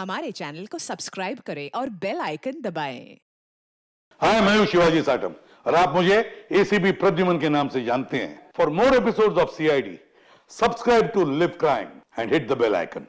हमारे चैनल को सब्सक्राइब करें और बेल आइकन दबाएं। हाय, मैं हूं शिवाजी साटम और आप मुझे एसीपी प्रद्युमन के नाम से जानते हैं। For more episodes of CID, subscribe to live crime and hit the bell icon.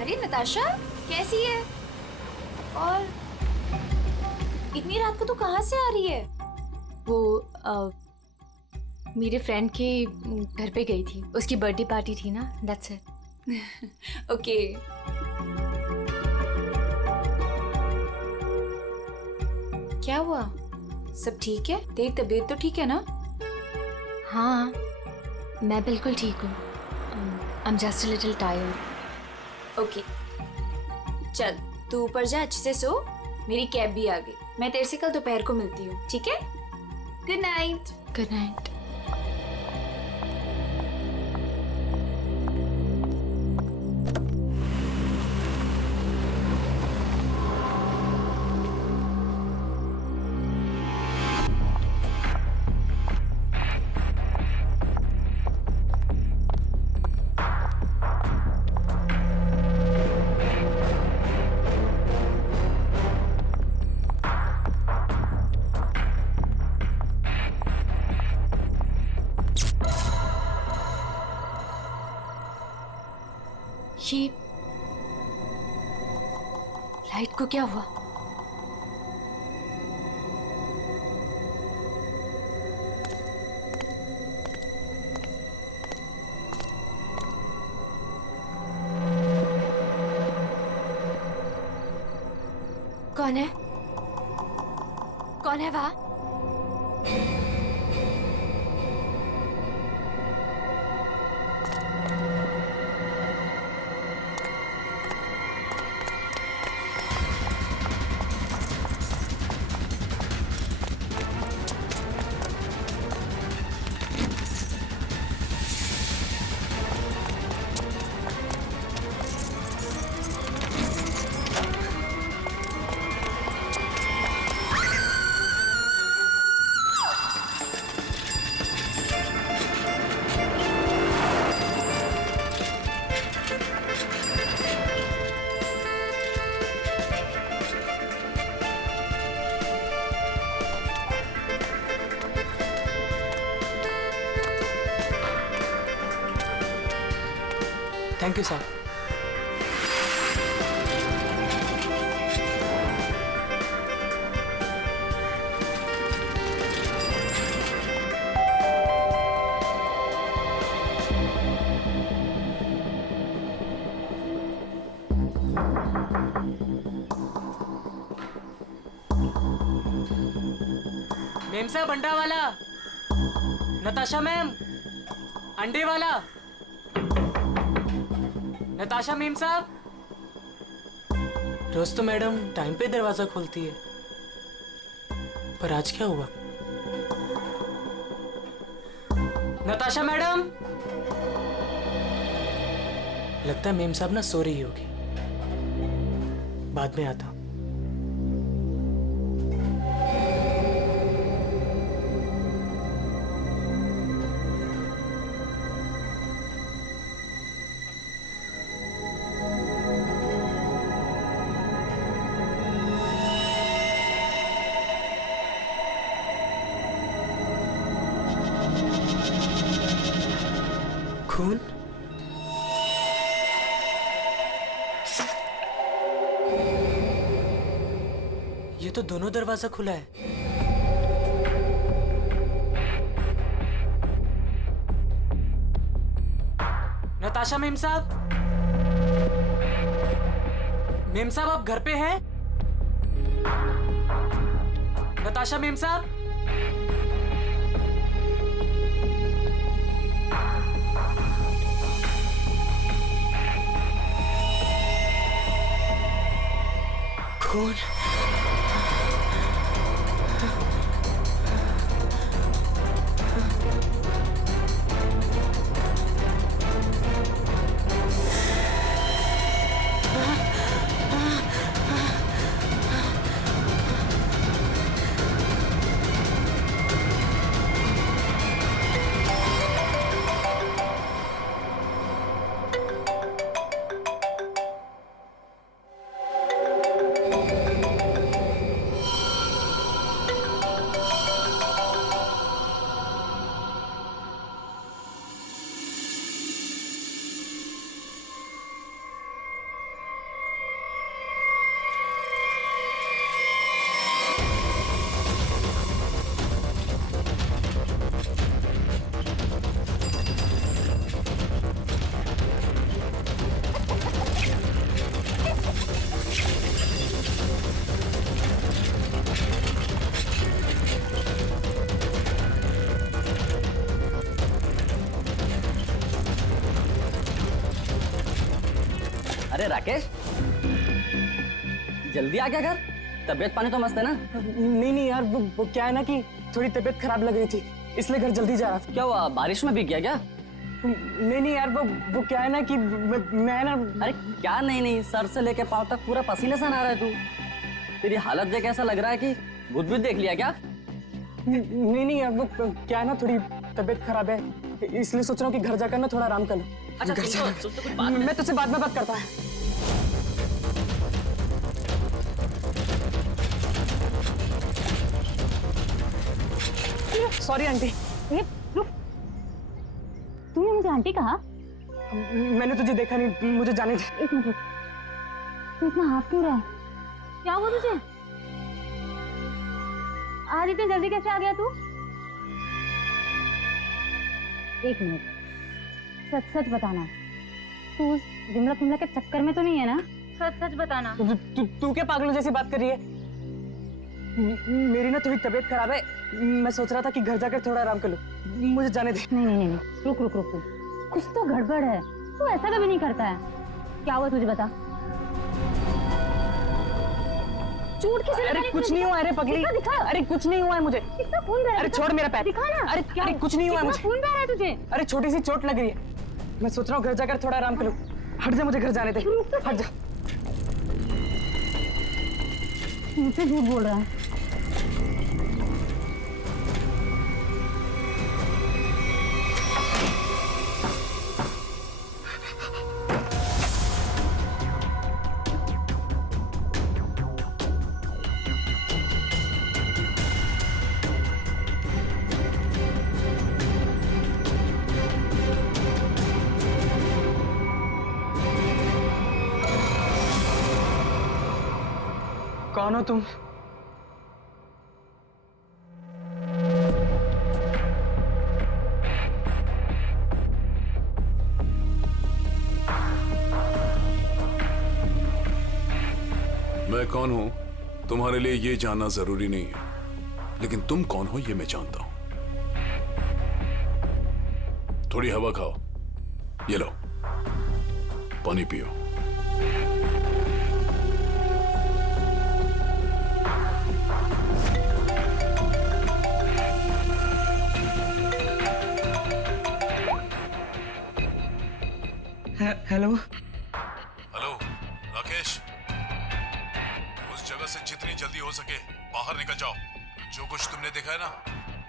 अरे नताशा, कैसी है? और इतनी रात को तो कहाँ से आ रही है? वो मेरे फ्रेंड के घर पे गई थी, उसकी बर्थडे पार्टी थी ना, दैट्स इट। ओके। क्या हुआ? सब ठीक है? तेरी तबीयत तो ठीक है ना? हाँ, मैं बिल्कुल ठीक हूँ। I am just a little tired. Okay, चल तू ऊपर जा, अच्छे से सो। मेरी कैब भी आ गई, मैं तेरे से कल दोपहर को मिलती हूँ, ठीक है? Good night. Good night. ये लाइट को क्या हुआ? कौन है? कौन है वहां? Thank you sir. मेम साहब, अंडा वाला। नताशा मैम, अंडे वाला। नताशा मेम साहब। रोज तो मैडम टाइम पे दरवाजा खोलती है, पर आज क्या हुआ? नताशा मैडम। लगता है मेम साहब ना सो रही होगी, बाद में आता हूं। खून? ये तो दोनों दरवाजा खुला है। नताशा मेम साहब। मेम साहब, आप घर पे हैं? नताशा मेम साहब। खून। अरे राकेश, जल्दी आ गया घर? तबीयत पानी तो मस्त है ना? नहीं यार, वो क्या है ना कि थोड़ी तबीयत खराब लग रही थी, इसलिए घर जल्दी जा रहा था। क्या हुआ, बारिश में भीग गया क्या? नहीं यार, वो क्या है ना कि मैं ना। अरे क्या नहीं, सर से लेके पाँव तक पूरा पसीने से नहा रहा है तू। तेरी हालत देख ऐसा लग रहा है कि भूत भूत देख लिया क्या? नहीं यार, वो क्या है ना, थोड़ी तबीयत खराब है, इसलिए सोच रहा हूँ कि घर जाकर ना थोड़ा आराम कर लूं। अच्छा घर जा- तुझसे कुछ बात है? मैं तुझसे बाद में बात करता है। Sorry aunty. ये रुक, तूने मुझे आंटी कहा? मैंने तुझे देखा नहीं, मुझे जाने दे। एक मिनट रुक, तू इतना हाफ क्यों रहा है? क्या हुआ तुझे? आज इतनी जल्दी कैसे आ गया तू? एक मिनट, सच सच बताना, तू उस विमला फिमला के चक्कर में तो नहीं है ना? सच सच बताना। तू क्या पागलों जैसी बात कर रही है? मेरी ना थोड़ी तबीयत खराब है, मैं सोच रहा था कि घर जाकर थोड़ा आराम कर लूं, मुझे जाने दे। नहीं, रुक रुक रुक रुक, कुछ तो गड़बड़ है, तू ऐसा कभी नहीं करता है। क्या हुआ तुझे बता। चोट किसे लगा? अरे कुछ नहीं हुआ, अरे पगली, दिखा। अरे कुछ नहीं हुआ है मुझे। कितना खून बह रहा है? अरे छोड़ मेरा पैर। दिखा ना। अरे कुछ नहीं हुआ है मुझे। खून बह रहा है तुझे? अरे छोटी सी चोट लग रही है, मैं सोच रहा हूँ घर जाकर थोड़ा आराम कर लूं। हट जा, मुझे घर जाने दे, हट जा। मुझसे झूठ बोल रहा है। कौन हो तुम? मैं कौन हूं तुम्हारे लिए ये जानना जरूरी नहीं है, लेकिन तुम कौन हो ये मैं जानता हूं। थोड़ी हवा खाओ, ये लो पानी पियो। हेलो हेलो राकेश, उस जगह से जितनी जल्दी हो सके बाहर निकल जाओ। जो कुछ तुमने देखा है ना,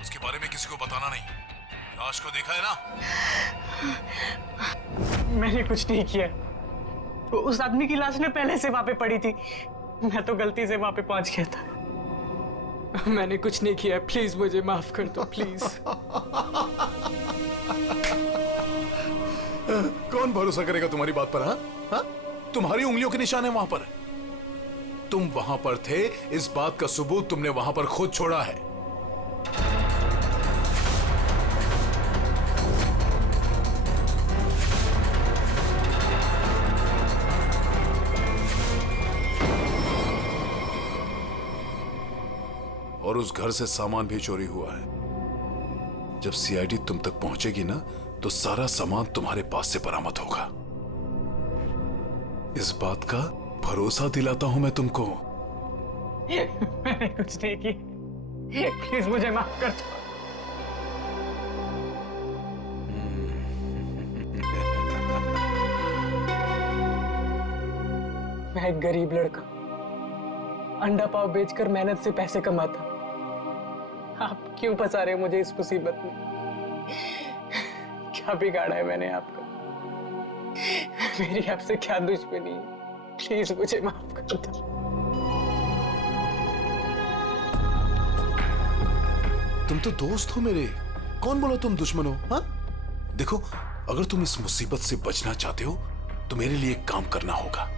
उसके बारे में किसी को बताना नहीं। लाश को देखा है ना? मैंने कुछ नहीं किया, तो उस आदमी की लाश ने पहले से वहां पे पड़ी थी, मैं तो गलती से वहां पे पहुंच गया था। मैंने कुछ नहीं किया, प्लीज मुझे माफ कर दो, प्लीज। कौन भरोसा करेगा तुम्हारी बात पर? हाँ, तुम्हारी उंगलियों के निशान है वहां पर। तुम वहां पर थे, इस बात का सबूत तुमने वहां पर खुद छोड़ा है। और उस घर से सामान भी चोरी हुआ है। जब सीआईडी तुम तक पहुंचेगी ना, तो सारा सामान तुम्हारे पास से बरामद होगा। इस बात का भरोसा दिलाता हूं मैं तुमको। मैंने कुछ नहीं की, प्लीज मुझे माफ कर दो। मैं एक गरीब लड़का, अंडा पाव बेचकर मेहनत से पैसे कमाता। आप क्यों फंसा रहे हो मुझे इस मुसीबत में? क्या बिगाड़ा है मैंने आपका? मेरी आपसे क्या दुश्मनी है? प्लीज मुझे माफ कर दो। तुम तो दोस्त हो मेरे, कौन बोला तुम दुश्मन हो? हाँ, देखो, अगर तुम इस मुसीबत से बचना चाहते हो तो मेरे लिए एक काम करना होगा।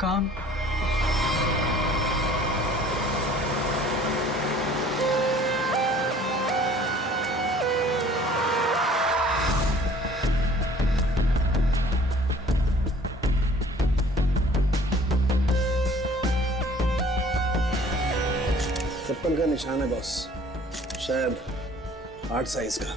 काम? चप्पल का निशान है बॉस, शायद 8 साइज का।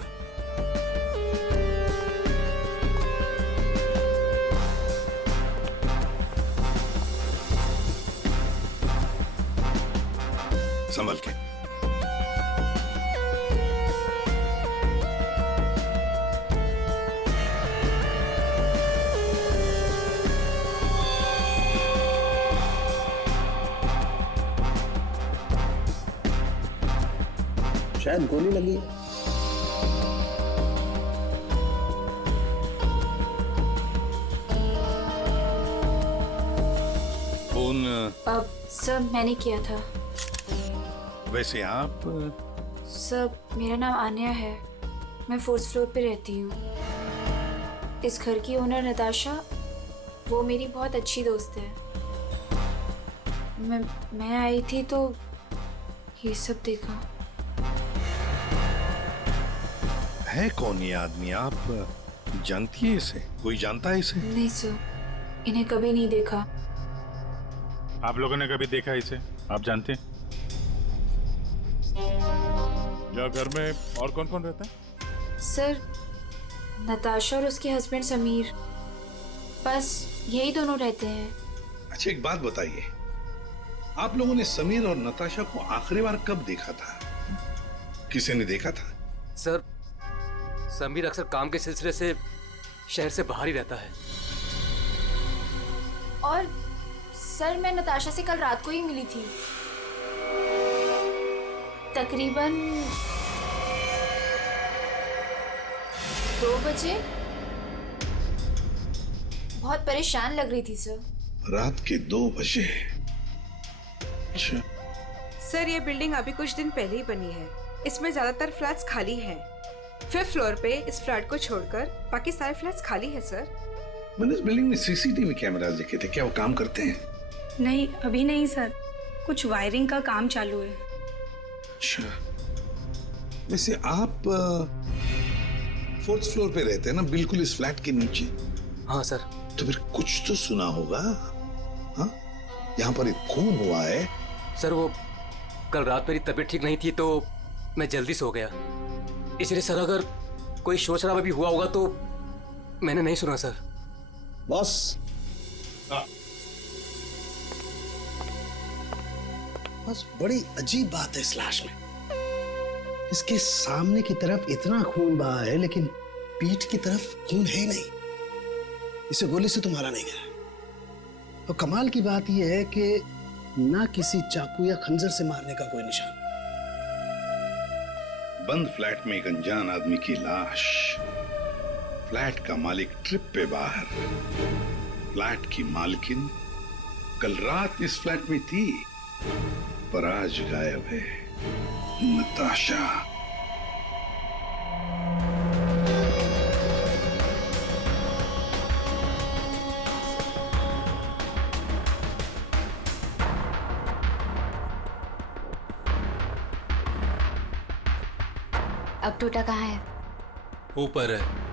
संभल के। शायद गोली लगी है। फोन अब सर मैंने किया था। वैसे आप सर मेरा नाम आन्या है, मैं 4th फ्लोर पे रहती हूँ। इस घर की ओनर नताशा, वो मेरी बहुत अच्छी दोस्त है। मैं आई थी तो ये सब देखा। है कौन ये आदमी? आप जानती है इसे? कोई जानता है इसे? नहीं सर, इन्हें कभी नहीं देखा। आप लोगों ने कभी देखा इसे? आप जानते हैं? या घर में और कौन कौन रहता है? सर नताशा और उसके हस्बैंड समीर, बस यही दोनों रहते हैं। अच्छा, एक बात बताइए, आप लोगों ने समीर और नताशा को आखिरी बार कब देखा था? किसी ने देखा था? सर, समीर अक्सर काम के सिलसिले से शहर से बाहर ही रहता है। और सर मैं नताशा से कल रात को ही मिली थी, तकरीबन 2 बजे। बहुत परेशान लग रही थी सर। रात के 2 बजे? अच्छा। सर ये बिल्डिंग अभी कुछ दिन पहले ही बनी है, इसमें ज्यादातर फ्लैट्स खाली हैं। 5th फ्लोर पे इस फ्लैट को छोड़कर बाकी सारे फ्लैट्स खाली है सर। मैंने इस बिल्डिंग में सीसीटीवी कैमरास देखे थे, क्या वो काम करते हैं? नहीं, अभी नहीं सर, कुछ वायरिंग का काम चालू है। अच्छा, वैसे आप 4th फ्लोर पे रहते हैं ना, बिल्कुल इस फ्लैट के नीचे? हाँ सर। तो फिर कुछ तो सुना होगा। हाँ, यहाँ पर एक खून हुआ है। सर वो कल रात मेरी तबीयत ठीक नहीं थी तो मैं जल्दी सो गया, इसलिए सर अगर कोई शोर शराबा भी हुआ होगा तो मैंने नहीं सुना सर। बॉस, बस बड़ी अजीब बात है इस लाश में। इसके सामने की तरफ इतना खून बहा है लेकिन पीठ की तरफ खून है ही नहीं। इसे गोली से तो मारा नहीं गया। तो कमाल की बात यह है कि ना किसी चाकू या खंजर से मारने का कोई निशान। बंद फ्लैट में एक अनजान आदमी की लाश, फ्लैट का मालिक ट्रिप पे बाहर, फ्लैट की मालकिन कल रात इस फ्लैट में थी पर आज गायब है। नताशा। अब टोटा कहाँ है? ऊपर है।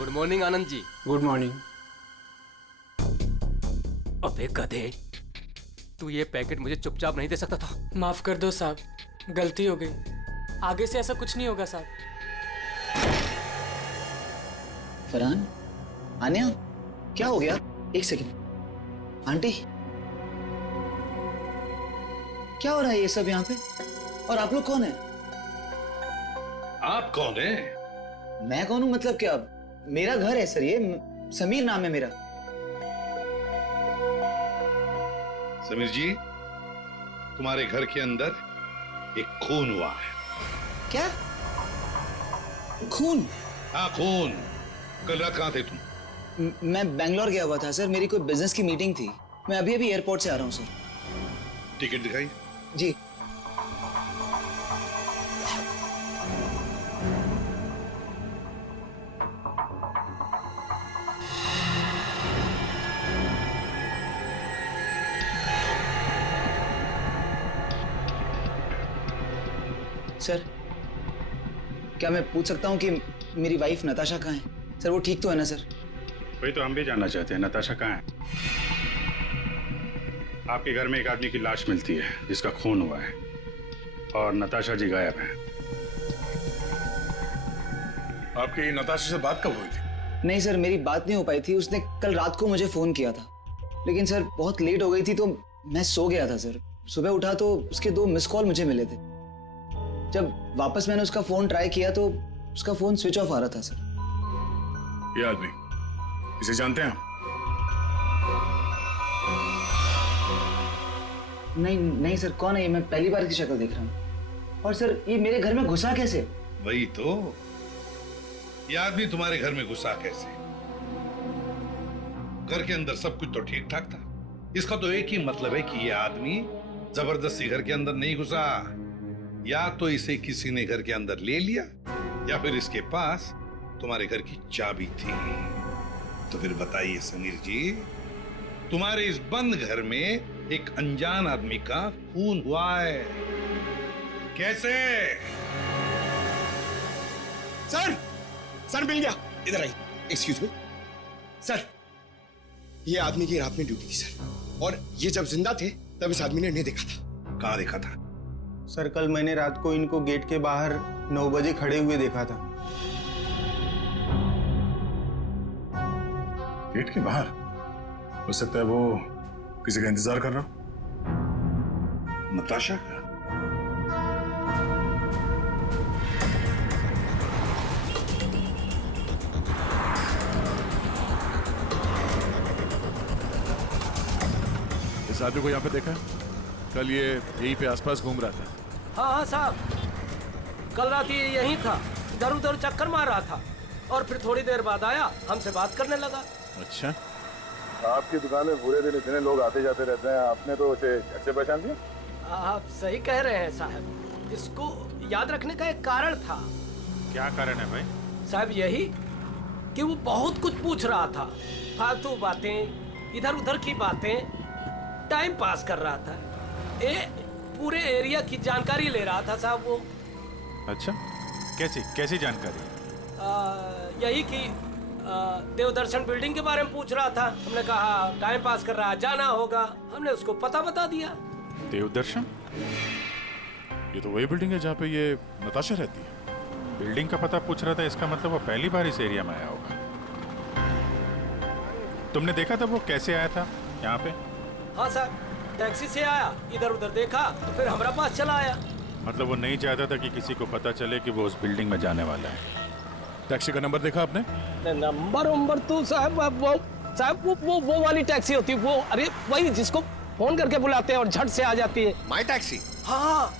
Good morning Anand ji. Good morning. अबे गधे, तू ये पैकेट मुझे चुपचाप नहीं दे सकता था? माफ कर दो साहब, गलती हो गई। आगे से ऐसा कुछ नहीं होगा साहब। फरहान, आन्या, क्या हो गया? एक सेकंड। आंटी, क्या हो रहा है ये सब यहाँ पे? और आप लोग कौन है? आप कौन है? मैं कौन हूँ मतलब क्या? मेरा घर है सर, ये समीर नाम है मेरा। समीर जी, तुम्हारे घर के अंदर एक खून हुआ है। क्या? खून? हाँ, खून। कल रात कहाँ थे तुम? मैं बैंगलोर गया हुआ था सर, मेरी कोई बिजनेस की मीटिंग थी। मैं अभी अभी एयरपोर्ट से आ रहा हूँ सर। टिकट दिखाई। जी। सर, क्या मैं पूछ सकता हूँ कि मेरी वाइफ नताशा कहाँ है? सर, वो ठीक तो है ना सर? वही तो हम भी जानना चाहते हैं, नताशा कहाँ है? आपके घर में एक आदमी की लाश मिलती है जिसका खून हुआ है और नताशा जी गायब हैं। आपकी नताशा से बात कब हुई थी? नहीं सर, मेरी बात नहीं हो पाई थी। उसने कल रात को मुझे फोन किया था, लेकिन सर बहुत लेट हो गई थी तो मैं सो गया था सर। सुबह उठा तो उसके 2 मिस कॉल मुझे मिले थे। जब वापस मैंने उसका फोन ट्राई किया तो उसका फोन स्विच ऑफ आ रहा था सर। ये आदमी, इसे जानते हैं? नहीं सर, कौन है ये? मैं पहली बार की शक्ल देख रहा हूँ। और सर, ये मेरे घर में घुसा कैसे? वही तो, ये आदमी तुम्हारे घर में घुसा कैसे? घर के अंदर सब कुछ तो ठीक ठाक था। इसका तो एक ही मतलब है कि ये आदमी जबरदस्ती घर के अंदर नहीं घुसा। या तो इसे किसी ने घर के अंदर ले लिया या फिर इसके पास तुम्हारे घर की चाबी थी। तो फिर बताइए समीर जी, तुम्हारे इस बंद घर में एक अनजान आदमी का खून हुआ है, कैसे? सर मिल गया। इधर आई। एक्सक्यूज मी सर, ये आदमी की रात में ड्यूटी थी सर, और ये जब जिंदा थे तब इस आदमी ने नहीं देखा था। कहाँ देखा था? सर, कल मैंने रात को इनको गेट के बाहर 9 बजे खड़े हुए देखा था। गेट के बाहर? हो सकता है वो किसी का इंतजार कर रहा हो। नताशा का? इस आदमी को यहाँ पे देखा? कल ये यहीं पे आसपास घूम रहा था। हाँ साहब, कल रात ये यहीं था, इधर उधर चक्कर मार रहा था और फिर थोड़ी देर बाद आया, हमसे बात करने लगा। अच्छा, आपकी दुकान में पूरे दिन इतने लोग आते जाते रहते हैं, आपने तो उसे कैसे पहचान लिया? आप सही कह रहे हैं साहब, इसको याद रखने का एक कारण था। क्या कारण है भाई? साहब यही कि वो बहुत कुछ पूछ रहा था, फालतू बातें, इधर उधर की बातें, टाइम पास कर रहा था। पूरे एरिया की जानकारी ले रहा था साहब वो। अच्छा, कैसी जानकारी? यही कि देवदर्शन बिल्डिंग के बारे में पूछ रहा था। हमने कहा टाइम पास कर रहा है, जाना होगा। हमने उसको पता बता दिया। देवदर्शन? ये तो वही बिल्डिंग है जहाँ पे ये नताशा रहती है। बिल्डिंग का पता पूछ रहा था, इसका मतलब वो पहली बार इस एरिया में आया होगा। तुमने देखा था वो कैसे आया था यहाँ पे? हाँ साहब, टैक्सी से आया, इधर उधर देखा तो फिर हमारा पास चला आया। मतलब वो नहीं चाहता था कि किसी को पता चले कि वो उस बिल्डिंग में जाने वाला है। टैक्सी का नंबर देखा आपने? नंबर तो साहब वो वाली टैक्सी होती है वो, अरे वही जिसको फोन करके बुलाते हैं और झट से आ जाती है। माई टैक्सी? हाँ,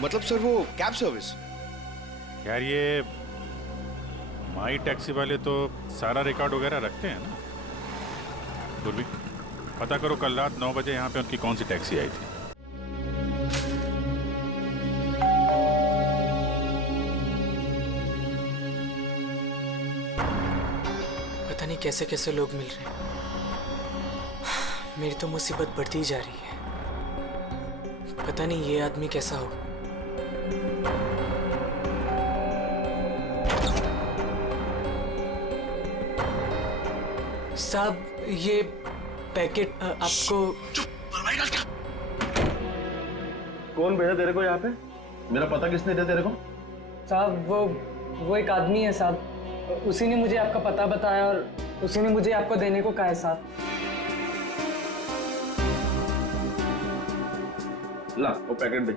मतलब सर वो कैब सर्विस? यार ये माई टैक्सी वाले तो सारा रिकॉर्ड वगैरह रखते हैं ना। गुरबी, पता करो कल रात 9 बजे यहाँ पे उनकी कौन सी टैक्सी आई थी। पता नहीं कैसे कैसे लोग मिल रहे हैं। मेरी तो मुसीबत बढ़ती जा रही है। पता नहीं ये आदमी कैसा होगा। साहब ये पैकेट आपको कौन भेजा तेरे को यहाँ पे? मेरा पता किसने दिया तेरे को? साहब वो एक आदमी है साहब, उसी ने मुझे आपका पता बताया और उसी ने मुझे आपको देने को कहा है साहब। ला वो पैकेट दे।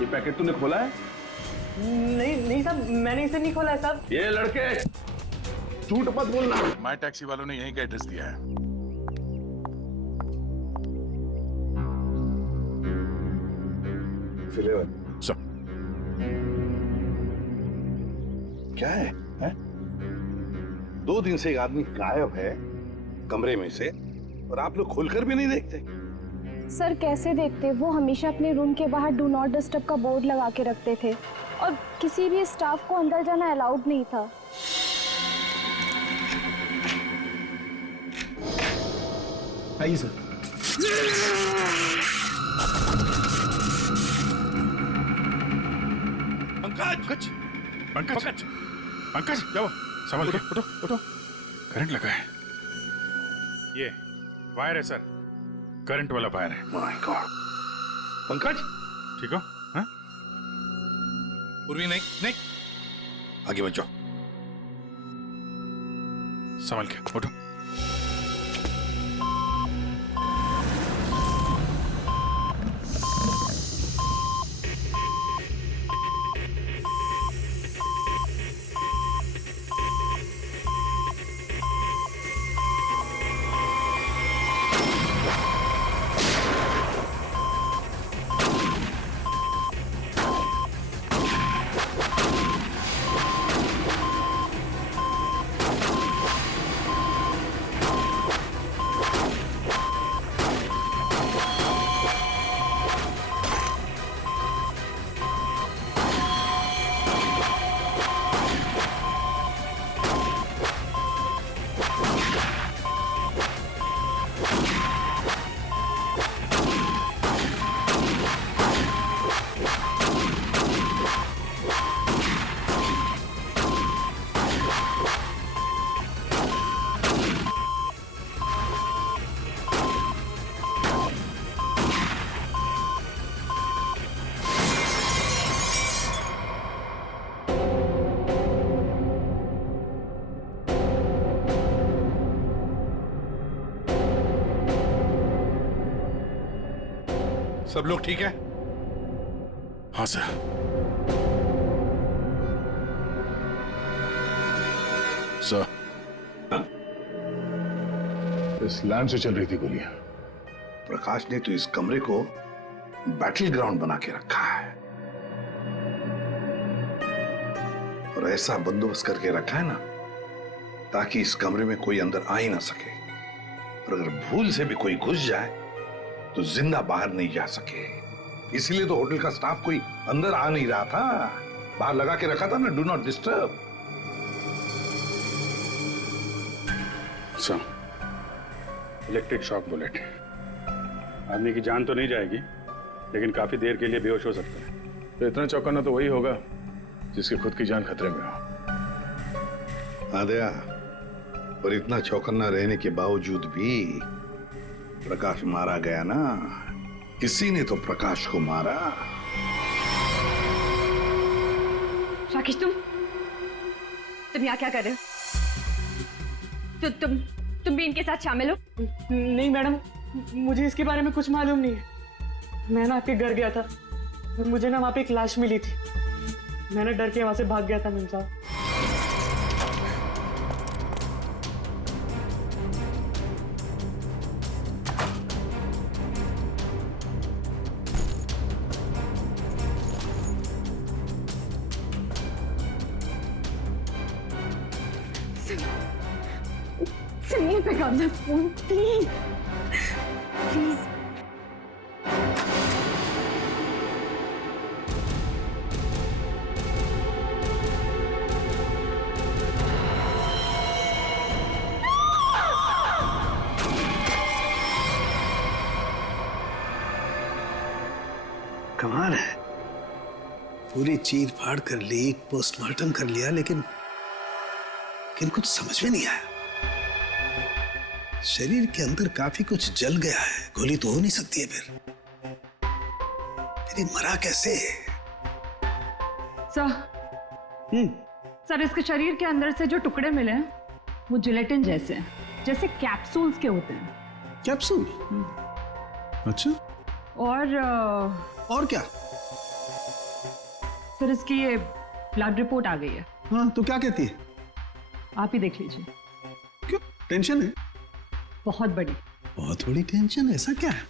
ये पैकेट तूने खोला है? नहीं साहब, मैंने इसे नहीं खोला है साहब। ये लड़के झूठ मत बोलना। माई टैक्सी वालों ने यहीं का एड्रेस दिया है। सर क्या है? 2 दिन से एक आदमी गायब है कमरे में से और आप लोग खोलकर भी नहीं देखते। सर कैसे देखते, वो हमेशा अपने रूम के बाहर डू नॉट डिस्टर्ब का बोर्ड लगा के रखते थे और किसी भी स्टाफ को अंदर जाना अलाउड नहीं था। आइए सर। पंकज पंकज पंकज जाओ, संभल के उठो उठो, करंट लगा है। ये वायर है सर, करंट वाला वायर है। My God. पंकज ठीक हो? हाँ? पूर्वी नहीं नहीं, आगे बचो। संभल के उठो। सब लोग ठीक है? हाँ सर। सर इस लैंड से चल रही थी गोलियां। प्रकाश ने तो इस कमरे को बैटल ग्राउंड बना के रखा है और ऐसा बंदोबस्त करके रखा है ना ताकि इस कमरे में कोई अंदर आ ही ना सके, और अगर भूल से भी कोई घुस जाए तो जिंदा बाहर नहीं जा सके। इसीलिए तो होटल का स्टाफ कोई अंदर आ नहीं रहा था, बाहर लगा के रखा था ना, do not disturb. Sir electric shock bullet, आदमी की जान तो नहीं जाएगी लेकिन काफी देर के लिए बेहोश हो सकता है। तो इतना चौकन्ना तो वही होगा जिसकी खुद की जान खतरे में हो। आदया, और इतना चौकन्ना रहने के बावजूद भी प्रकाश मारा गया ना, किसी ने तो प्रकाश को मारा। राकेश तुम यहाँ क्या कर रहे हो? तुम भी इनके साथ शामिल हो? नहीं मैडम, मुझे इसके बारे में कुछ मालूम नहीं है। मैं ना आपके घर गया था, मुझे ना वहाँ पे एक लाश मिली थी, मैंने डर के वहाँ से भाग गया था मैम साहब। सुनिए pick up the phone please please. कमाल है, पूरी चीर फाड़ कर ली, पोस्टमार्टम कर लिया, लेकिन कुछ समझ में नहीं आया। शरीर के अंदर काफी कुछ जल गया है, गोली तो हो नहीं सकती है फिर ये मरा कैसे? सर इसके शरीर के अंदर से जो टुकड़े मिले हैं वो जिलेटिन जैसे हैं, जैसे कैप्सूल्स के होते हैं। कैप्सूल? अच्छा। और क्या? सर इसकी ये ब्लड रिपोर्ट आ गई है। हाँ तो क्या कहती है? आप ही देख लीजिए। क्यों, टेंशन है? बहुत बड़ी। बहुत बड़ी टेंशन? ऐसा क्या है?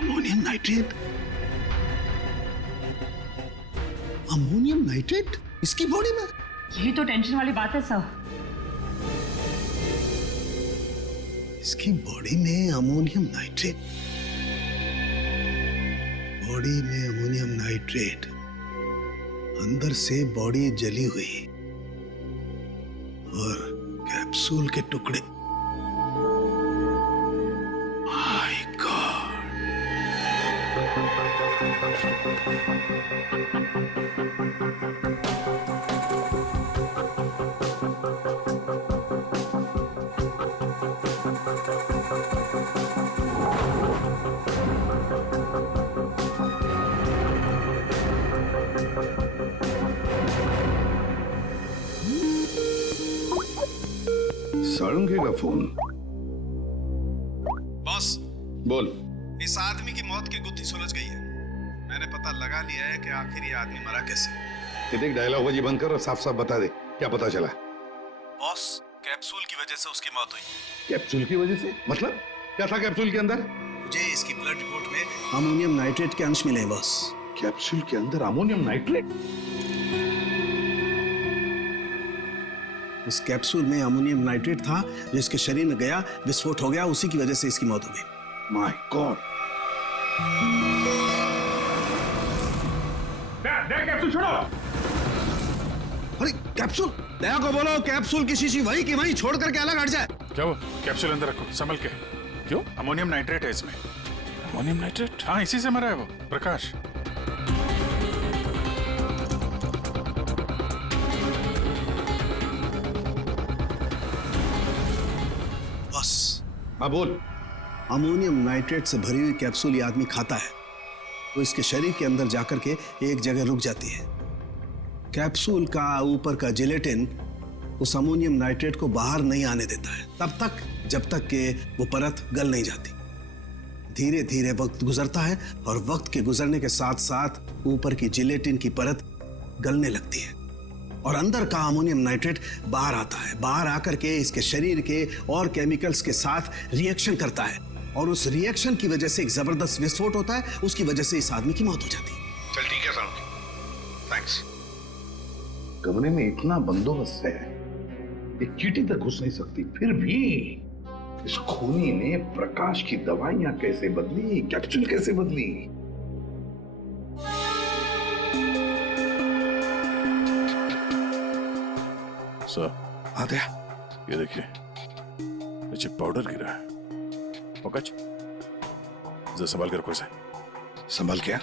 Ammonium nitrate? अमोनियम नाइट्रेट इसकी बॉडी में? यही तो टेंशन वाली बात है सर। इसकी बॉडी में अमोनियम नाइट्रेट? बॉडी में अमोनियम नाइट्रेट, अंदर से बॉडी जली हुई और कैप्सूल के टुकड़े। My God. सारंगी का फोन। बॉस बोल। इस आदमी की मौत की गुत्थी सुलझ गई है। मैंने पता लगा लिया है कि आखिर ये आदमी मरा कैसे। ये देख, डायलॉग बाजी बंद कर और साफ साफ बता दे क्या पता चला। बॉस कैप्सूल की वजह से उसकी मौत हुई। कैप्सूल की वजह से? मतलब क्या था कैप्सूल के अंदर? मुझे इसकी ब्लड रिपोर्ट में अमोनियम नाइट्रेट के अंश मिले हैं बॉस। कैप्सूल के अंदर अमोनियम नाइट्रेट? उस कैप्सूल में अमोनियम नाइट्रेट था जो इसके शरीर में गया, विस्फोट हो गया, उसी की वजह से इसकी मौत हो गई। My God. कैप्सूल छोड़ो। अरे कैप्सूल, दया को बोलो कैप्सूल की शीशी वही की वही छोड़ करके अलग हट जाए। क्या वो? कैप्सूल अंदर रखो, संभल के। क्यों? अमोनियम नाइट्रेट है इसमें। Ammonium nitrate? हाँ, इसी से मरा है वो, प्रकाश। हाँ बोल। अमोनियम नाइट्रेट से भरी हुई कैप्सूल ये आदमी खाता है तो इसके शरीर के अंदर जाकर के एक जगह रुक जाती है। कैप्सूल का ऊपर का जिलेटिन उस अमोनियम नाइट्रेट को बाहर नहीं आने देता है तब तक जब तक कि वो परत गल नहीं जाती। धीरे धीरे वक्त गुजरता है और वक्त के गुजरने के साथ साथ ऊपर की जिलेटिन की परत गलने लगती है और अंदर का अमोनियम नाइट्रेट बाहर आता है। बाहर आकर के इसके शरीर के और केमिकल्स के साथ रिएक्शन करता है और उस रिएक्शन की वजह से एक जबरदस्त विस्फोट होता है। उसकी वजह से इस आदमी की मौत हो जाती है। चल ठीक है सारंगी, थैंक्स। कमरे में इतना बंदोबस्त है, एक चींटी तक घुस नहीं सकती, फिर भी इस खूनी ने प्रकाश की दवाइयां कैसे बदली, कैप्सूल कैसे बदली? सर आते ये देखिए, नीचे पाउडर गिरा है। पंकज, जरा संभाल कर रखो इसे। संभल क्या?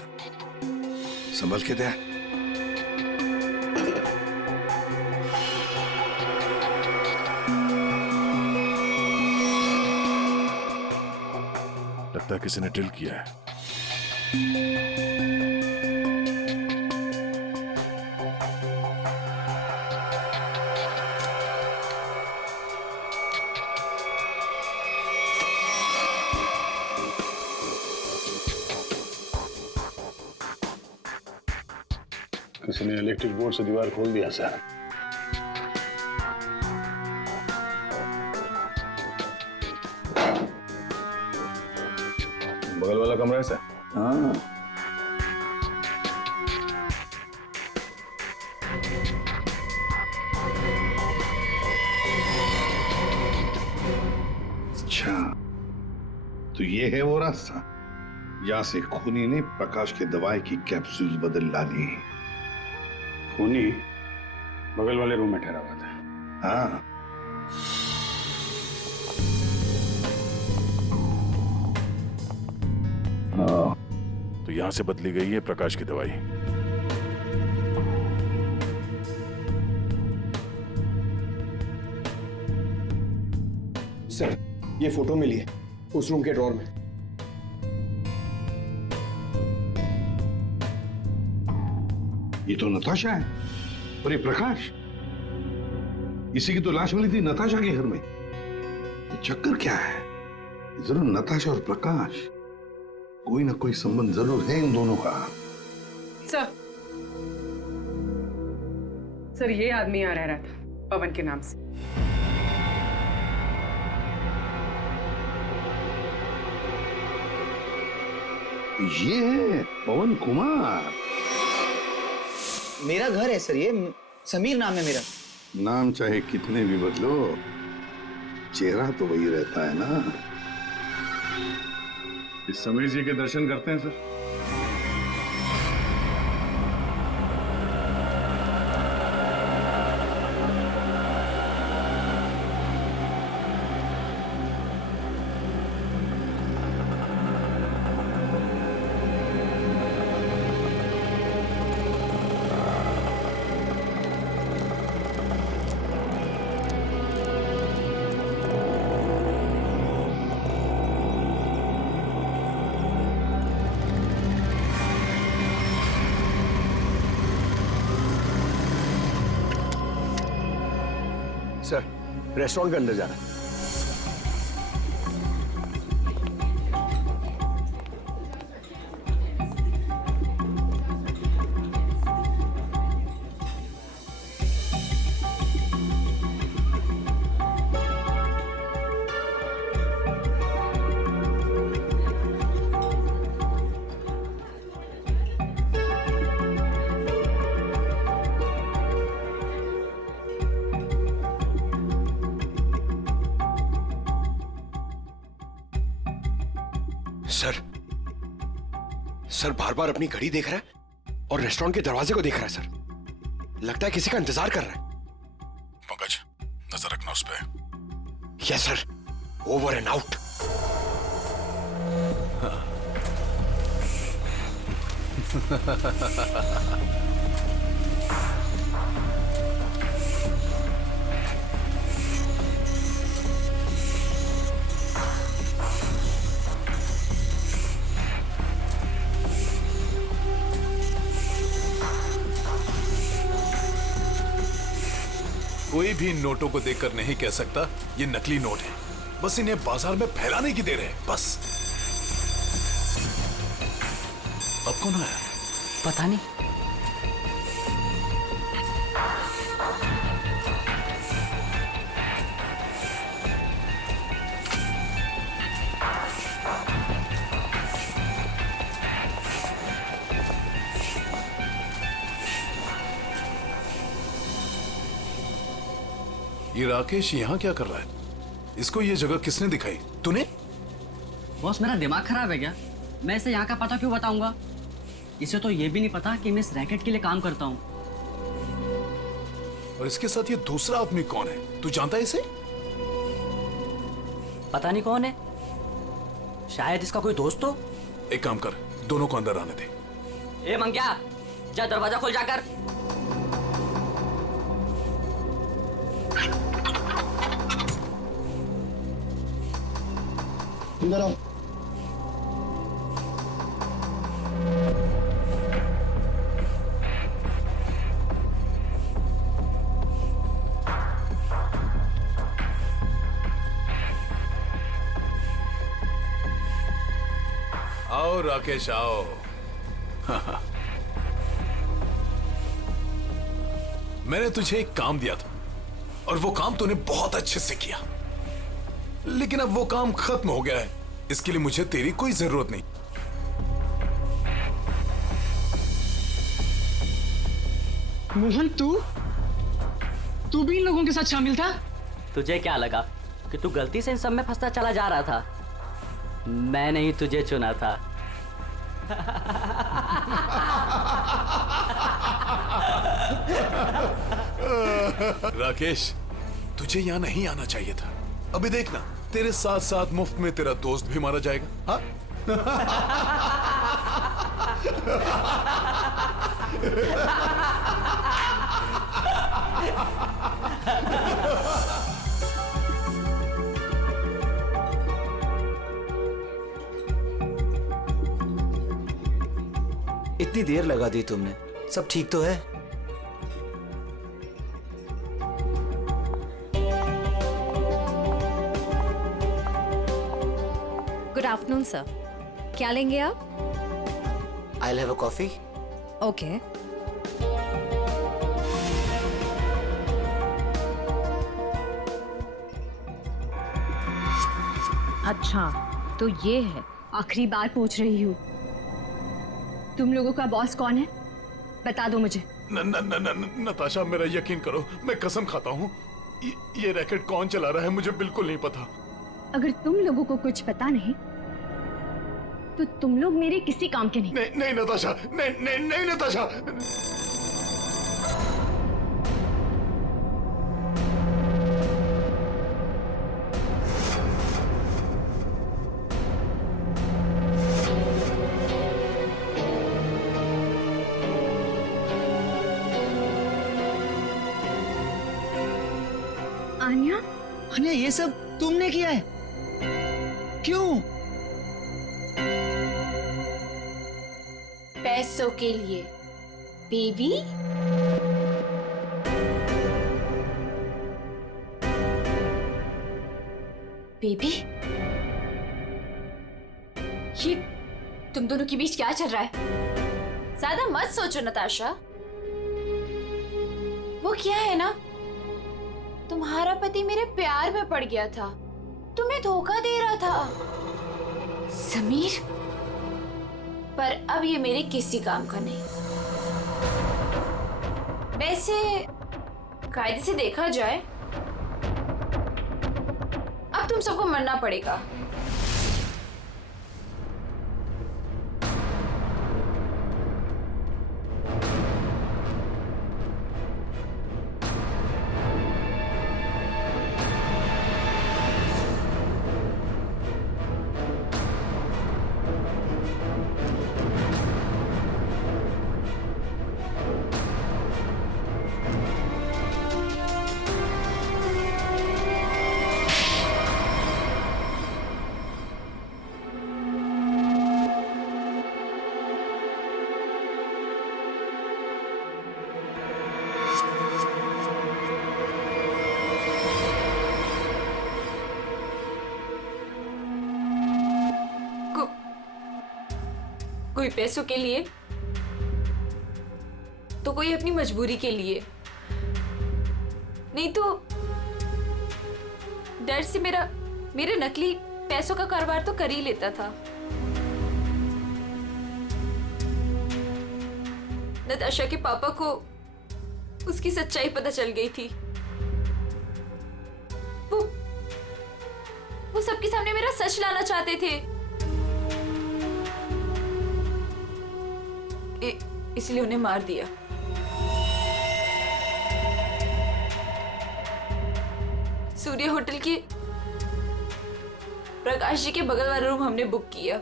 संभल के दे। लगता है किसी ने ड्रिल किया है। किसी ने इलेक्ट्रिक बोर्ड से दीवार खोल दिया सर। बगल वाला कमरा है सर। हाँ, अच्छा तो ये है वो रास्ता जहां से खूनी ने प्रकाश के दवाई की कैप्सूल बदल डाली। खूनी बगल वाले रूम में ठहरा हुआ था। हाँ, तो यहां से बदली गई है प्रकाश की दवाई। सर, ये फोटो मिली है उस रूम के ड्रॉर में। ये तो नताशा है। और ये प्रकाश, इसी की तो लाश मिली थी नताशा के घर में। ये चक्कर क्या है? जरूर नताशा और प्रकाश, कोई ना कोई संबंध जरूर है इन दोनों का। सर ये आदमी यहाँ रह रहा था पवन के नाम से। ये है पवन कुमार। मेरा घर है सर, ये समीर नाम है मेरा। नाम चाहे कितने भी बदलो, चेहरा तो वही रहता है ना। इस समीर जी के दर्शन करते हैं सर। सर, रेस्टोरेंट के अंदर जाना है। सर बार बार अपनी घड़ी देख रहा है और रेस्टोरेंट के दरवाजे को देख रहा है सर। लगता है किसी का इंतजार कर रहा है। पंकज, नजर रखना उस पे। Yes sir, over and out. कोई भी नोटों को देखकर नहीं कह सकता ये नकली नोट है। बस इन्हें बाजार में फैलाने की देर है, बस। अब कौन आया? पता नहीं। ये राकेश यहाँ क्या कर रहा है? इसको ये जगह किसने दिखाई? तूने? बॉस, मेरा दिमाग खराब है क्या? मैं इसे यहाँ का पता क्यों बताऊंगा? इसे तो ये भी नहीं पता कि मैं इस रैकेट के लिए काम करता हूँ। और इसके साथ ये दूसरा आदमी कौन है? तू जानता है इसे? पता नहीं कौन है, शायद इसका कोई दोस्त हो। एक काम कर, दोनों को अंदर आने दे। ए मंग्या, जा दरवाजा खोल जाकर। अंदर आओ। आओ राकेश, आओ। मैंने तुझे एक काम दिया था और वो काम तूने बहुत अच्छे से किया, लेकिन अब वो काम खत्म हो गया है। इसके लिए मुझे तेरी कोई जरूरत नहीं। मोहन, तू भी इन लोगों के साथ शामिल था? तुझे क्या लगा कि तू गलती से इन सब में फंसता चला जा रहा था? मैंने ही तुझे चुना था। राकेश, तुझे यहाँ नहीं आना चाहिए था। अभी देखना, तेरे साथ साथ मुफ्त में तेरा दोस्त भी मारा जाएगा। हाँ? इतनी देर लगा दी तुमने, सब ठीक तो है? गुड आफ्टरनून सर, क्या लेंगे आप? I have a coffee. Okay. अच्छा, तो ये है। आखिरी बार पूछ रही हूँ, तुम लोगों का बॉस कौन है? बता दो मुझे। नताशा, मेरा यकीन करो, मैं कसम खाता हूँ, ये रैकेट कौन चला रहा है मुझे बिल्कुल नहीं पता। अगर तुम लोगों को कुछ पता नहीं तो तुम लोग मेरे किसी काम के नहीं। नहीं नताशा, नहीं नताशा। आन्या, आन्या, ये सब तुमने किया है? क्यों? पैसों के लिए बेबी। बेबी, ये तुम दोनों के बीच क्या चल रहा है? ज्यादा मत सोचो नताशा। वो क्या है ना, तुम्हारा पति मेरे प्यार में पड़ गया था, तुम्हें धोखा दे रहा था समीर, पर अब ये मेरे किसी काम का नहीं। वैसे कायदे से देखा जाए अब तुम सबको मरना पड़ेगा। कोई पैसों के लिए तो कोई अपनी मजबूरी के लिए, नहीं तो डर से मेरे नकली पैसों का कारोबार तो कर ही लेता था। नताशा के पापा को उसकी सच्चाई पता चल गई थी। वो सबके सामने मेरा सच लाना चाहते थे, इसलिए उन्हें मार दिया। सूर्य होटल के प्रकाश जी के बगल वाला रूम हमने बुक किया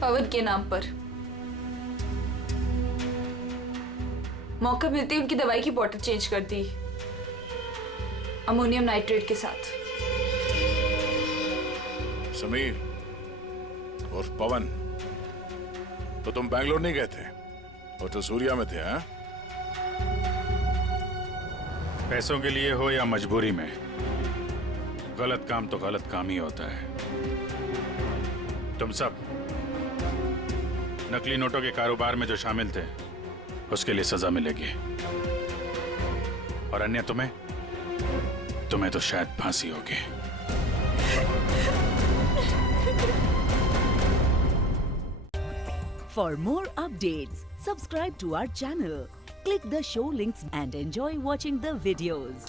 पवन के नाम पर। मौका मिलते ही उनकी दवाई की बोतल चेंज कर दी अमोनियम नाइट्रेट के साथ। समीर और पवन, तो तुम बैंगलोर नहीं गए थे और तो सूर्या में थे? हैं? पैसों के लिए हो या मजबूरी में, गलत काम तो गलत काम ही होता है। तुम सब नकली नोटों के कारोबार में जो शामिल थे उसके लिए सजा मिलेगी, और अन्य तुम्हें तो शायद फांसी होगी। For more updates, subscribe to our channel, click the show links and enjoy watching the videos.